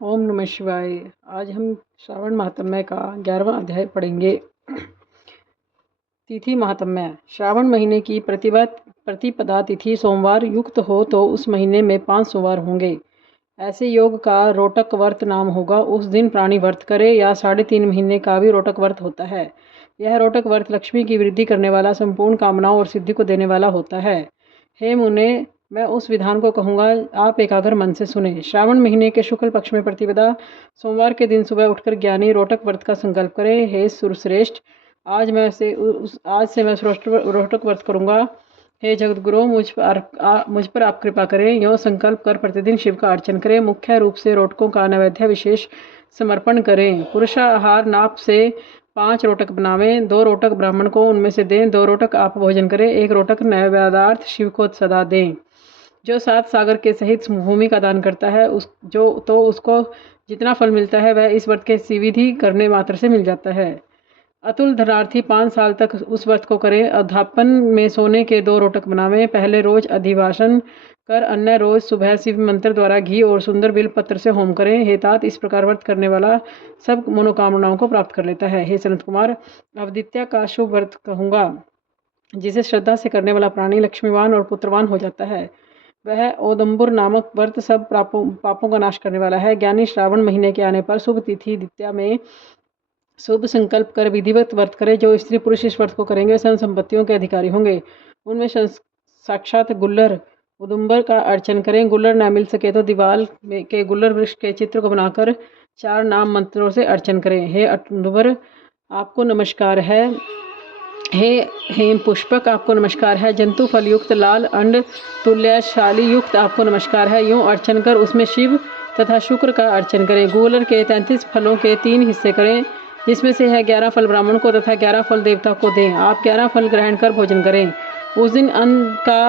ओम नमः शिवाय। आज हम श्रावण महात्म्य का 11वां अध्याय पढ़ेंगे। तिथि महात्म्य। श्रावण महीने की प्रतिपदा तिथि सोमवार युक्त हो तो उस महीने में 5 सोमवार होंगे। ऐसे योग का रोटक व्रत नाम होगा। उस दिन प्राणी व्रत करे या 3.5 महीने का भी रोटक व्रत होता है। यह रोटक व्रत लक्ष्मी की वृद्धि करने वाला, संपूर्ण कामनाओं और सिद्धि को देने वाला होता है। हे मुने, मैं उस विधान को कहूँगा, आप एकाग्र मन से सुने। श्रावण महीने के शुक्ल पक्ष में प्रतिपदा सोमवार के दिन सुबह उठकर ज्ञानी रोटक व्रत का संकल्प करे। हे सुरश्रेष्ठ, आज से मैं रोटक व्रत करूँगा। हे जगतगुरु, मुझ पर आप कृपा करें। यो संकल्प कर प्रतिदिन शिव का अर्चन करें। मुख्य रूप से रोटकों का नैवेद्य विशेष समर्पण करें। पुरुषाहार नाप से 5 रोटक बनावें। 2 रोटक ब्राह्मण को उनमें से दें। 2 रोटक आप भोजन करें। 1 रोटक नैवेद्यार्थ शिव को सदा दें। जो 7 सागर के सहित भूमि का दान करता है उसको जितना फल मिलता है वह इस व्रत के विधि करने मात्र से मिल जाता है। अतुल धनार्थी 5 साल तक उस व्रत को करें। अध्यापन में सोने के 2 रोटक बनावें। पहले रोज अधिवासन कर अन्य रोज सुबह शिव मंत्र द्वारा घी और सुंदर बिल पत्र से होम करें। हे तात, इस प्रकार व्रत करने वाला सब मनोकामनाओं को प्राप्त कर लेता है। हे सनत कुमार, अवदित्या का शुभ व्रत कहूँगा, जिसे श्रद्धा से करने वाला प्राणी लक्ष्मीवान और पुत्रवान हो जाता है। वह ओदंबुर नामक व्रत सब पापों का नाश करने वाला है। ज्ञानी श्रावण महीने के आने पर शुभ तिथि द्वितीया में शुभ संकल्प कर विधिवत व्रत करे। जो स्त्री पुरुष इस व्रत को करेंगे सन संपत्तियों के अधिकारी होंगे। उनमें साक्षात गुल्लर उदुम्बर का अर्चन करें। गुल्लर न मिल सके तो दीवाल के गुल्लर वृक्ष के चित्र को बनाकर 4 नाम मंत्रों से अर्चन करें। हे अटुम्बर, आपको नमस्कार है। हे हेम पुष्पक, आपको नमस्कार है। जंतु फल युक्त लाल अंड तुल्यशाली युक्त आपको नमस्कार है। यूँ अर्चन कर उसमें शिव तथा शुक्र का अर्चन करें। गुल्लर के 33 फलों के 3 हिस्से करें, जिसमें से है 11 फल ब्राह्मण को तथा 11 फल देवता को दें। आप 11 फल ग्रहण कर भोजन करें। उस दिन अन्न का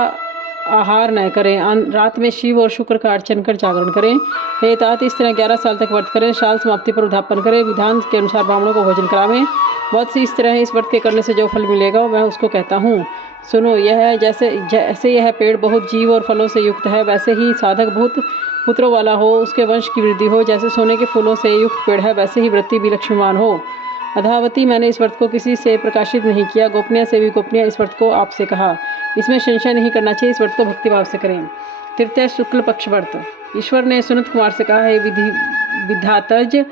आहार न करें। रात में शिव और शुक्र का अर्चन कर जागरण करें। हे तात, इस तरह 11 साल तक व्रत करें। साल समाप्ति पर उद्यापन करें। विधान के अनुसार ब्राह्मणों को भोजन करावें। बहुत सी इस तरह इस व्रत के करने से जो फल मिलेगा मैं उसको कहता हूँ। सुनो, यह जैसे यह पेड़ बहुत जीव और फलों से युक्त है, वैसे ही साधक बहुत पुत्रों वाला हो, उसके वंश की वृद्धि हो। जैसे सोने के फूलों से युक्त पेड़ है, वैसे ही वृत्ति भी लक्ष्मीवान हो। अधावती, मैंने इस व्रत को किसी से प्रकाशित नहीं किया। गोपनीय से भी गोपनीय इस व्रत को आपसे कहा। इसमें संशय नहीं करना चाहिए। इस व्रत को भक्तिभाव से करें। तृतीय शुक्ल पक्ष व्रत। ईश्वर ने सुनत कुमार से कहा, है विधातज,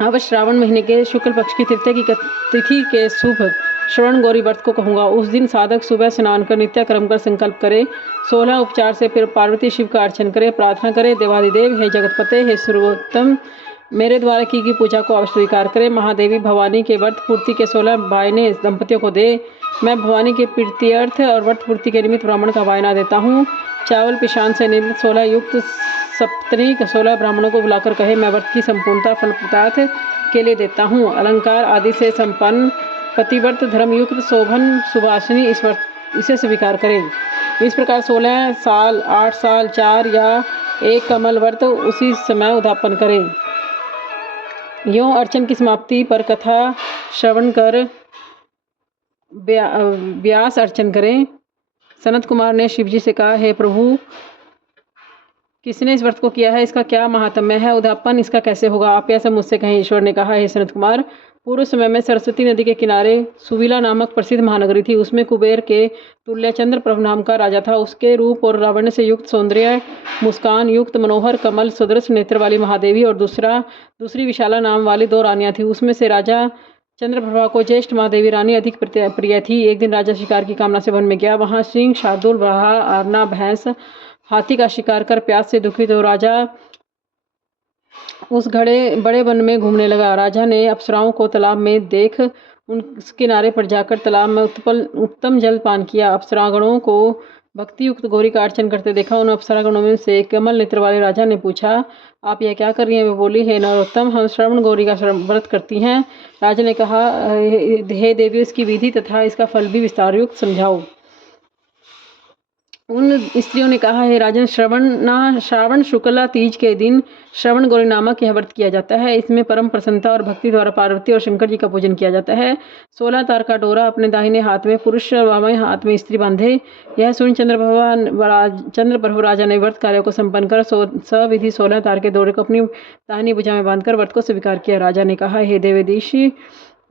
अब श्रावण महीने के शुक्ल पक्ष की तृतीय की तिथि के शुभ श्रवण गौरी व्रत को कहूँगा। उस दिन साधक सुबह स्नान कर नित्य कर्म कर संकल्प करे। 16 उपचार से फिर पार्वती शिव का अर्चन करे। प्रार्थना करे, देवादिदेव, हे जगतपते, हे सर्वोत्तम, मेरे द्वारा की गई पूजा को अवश्य स्वीकार करें। महादेवी भवानी के व्रत पूर्ति के 16 वायने दंपतियों को दे। मैं भवानी के प्रीत्यर्थ और व्रत पूर्ति के निमित्त ब्राह्मण का वायना देता हूँ। चावल पिशान से निर्मित 16 युक्त सप्तनी 16 ब्राह्मणों को बुलाकर कहे, मैं व्रत की संपूर्णता फल पदार्थ के लिए देता हूँ। अलंकार आदि से संपन्न पतिव्रत धर्मयुक्त शोभन सुभाषिनी इसे स्वीकार करें। इस प्रकार 16 साल, 8 साल, 4 या 1 कमल व्रत उसी समय उद्यापन करें। यों अर्चन की समाप्ति पर कथा श्रवण कर व्यास अर्चन करें। सनत कुमार ने शिवजी से कहा, हे प्रभु, किसने इस व्रत को किया है? इसका क्या महात्म्य है? उद्यापन इसका कैसे होगा? आप यह सब मुझसे कहें। ईश्वर ने कहा, हे सनत कुमार, पूर्व समय में सरस्वती नदी के किनारे सुविला नामक प्रसिद्ध महानगरी थी। उसमें कुबेर के तुल्य चंद्र प्रभु नाम का राजा था। उसके रूप और लावण्य से युक्त, सौंदर्य मुस्कान युक्त, मनोहर कमल सदृश नेत्र वाली महादेवी और दूसरी विशाला नाम वाली 2 रानियां थी। उसमें से राजा चंद्रप्रभा को ज्येष्ठ महादेवी रानी अधिक प्रिय थी। एक दिन राजा शिकार की कामना से वन में गया। वहां सिंह, शार्दुल, बराह, आरना, भैंस, हाथी का शिकार कर प्यास से दुखी तो राजा उस बड़े वन में घूमने लगा। राजा ने अप्सराओं को तालाब में देख उन किनारे पर जाकर तालाब में उत्तम जल पान किया। अप्सरागणों को भक्ति युक्त गौरी का अर्चन करते देखा। उन अप्सरागणों में से कमल नेत्र वाले राजा ने पूछा, आप यह क्या कर रही हैं? वे बोली, हे नरोत्तम, हम श्रवण गौरी का व्रत करती हैं। राजा ने कहा, हे देवी, इसकी विधि तथा इसका फल भी विस्तार युक्त समझाओ। उन स्त्रियों ने कहा, हे राजन, श्रावण शुक्ला तीज के दिन श्रवण गौरी नामक यह व्रत किया जाता है। इसमें परम प्रसन्नता और भक्ति द्वारा पार्वती और शंकर जी का पूजन किया जाता है। 16 तार का डोरा अपने दाहिने हाथ में पुरुष और बाएं हाथ में स्त्री बांधे। यह सुन चंद्रप्रभु राजा ने व्रत कार्यों को संपन्न कर सविधि 16 तार के डोरे को अपनी दाहिनी भुजा में बांधकर व्रत को स्वीकार किया। राजा ने कहा, हे देवेदीशी,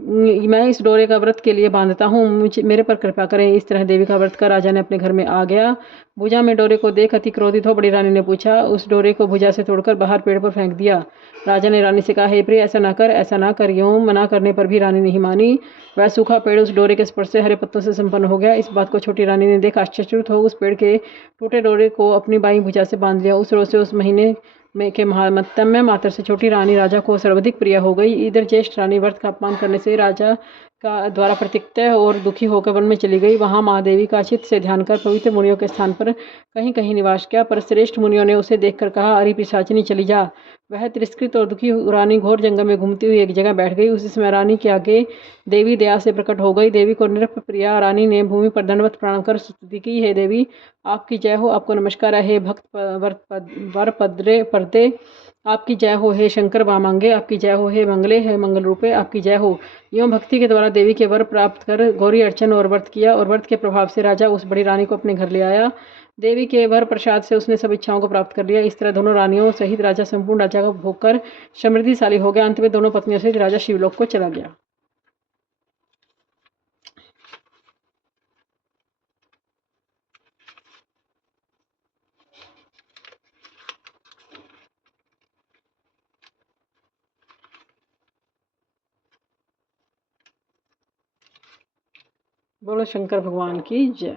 मैं इस डोरे का व्रत के लिए बांधता हूँ, मुझे मेरे पर कृपा करें। इस तरह देवी का व्रत कर राजा ने अपने घर में आ गया। भुजा में डोरे को देख अति क्रोधित हो बड़ी रानी ने पूछा, उस डोरे को भुजा से तोड़कर बाहर पेड़ पर फेंक दिया। राजा ने रानी से कहा, हे प्रिय, ऐसा ना कर। यूं मना करने पर भी रानी नहीं मानी। वह सूखा पेड़ उस डोरे के स्पर्श से हरे पत्तों से संपन्न हो गया। इस बात को छोटी रानी ने देख आश्चर्यचकित हो उस पेड़ के टूटे डोरे को अपनी बाईं भुजा से बांध लिया। उस रोज से उस महीने में के महात्म्य मात्र से छोटी रानी राजा को सर्वाधिक प्रिय हो गई। इधर ज्येष्ठ रानी व्रत का अपमान करने से राजा का द्वारा प्रतिक्त और दुखी होकर वन में चली गई। वहां महादेवी का चित्त से ध्यान कर पवित्र मुनियों के स्थान पर कहीं कहीं निवास किया। पर श्रेष्ठ मुनियों ने उसे देखकर कहा, अरे पिशाचिनी, चली जा। वह तिरस्कृत और दुखी रानी घोर जंगल में घूमती हुई एक जगह बैठ गई। उसी समय रानी के आगे देवी दया से प्रकट हो गई। देवी को निरप प्रिया रानी ने भूमि पर दंडवत प्रणाम कर स्तुति की, हे देवी, आपकी जय हो, आपको नमस्कार है। हे भक्त वर पर्दे, आपकी जय हो। हे शंकर वामांगे, आपकी जय हो। हे मंगले, हे मंगल रूपे, आपकी जय हो। यूं भक्ति के द्वारा देवी के वर प्राप्त कर गौरी अर्चन और व्रत किया, और व्रत के प्रभाव से राजा उस बड़ी रानी को अपने घर ले आया। देवी के वर प्रसाद से उसने सब इच्छाओं को प्राप्त कर लिया। इस तरह दोनों रानियों सहित राजा संपूर्ण राजा का भोग कर समृद्धिशाली हो गया। अंत में दोनों पत्नियों सहित राजा शिवलोक को चला गया। बोलो शंकर भगवान की जय।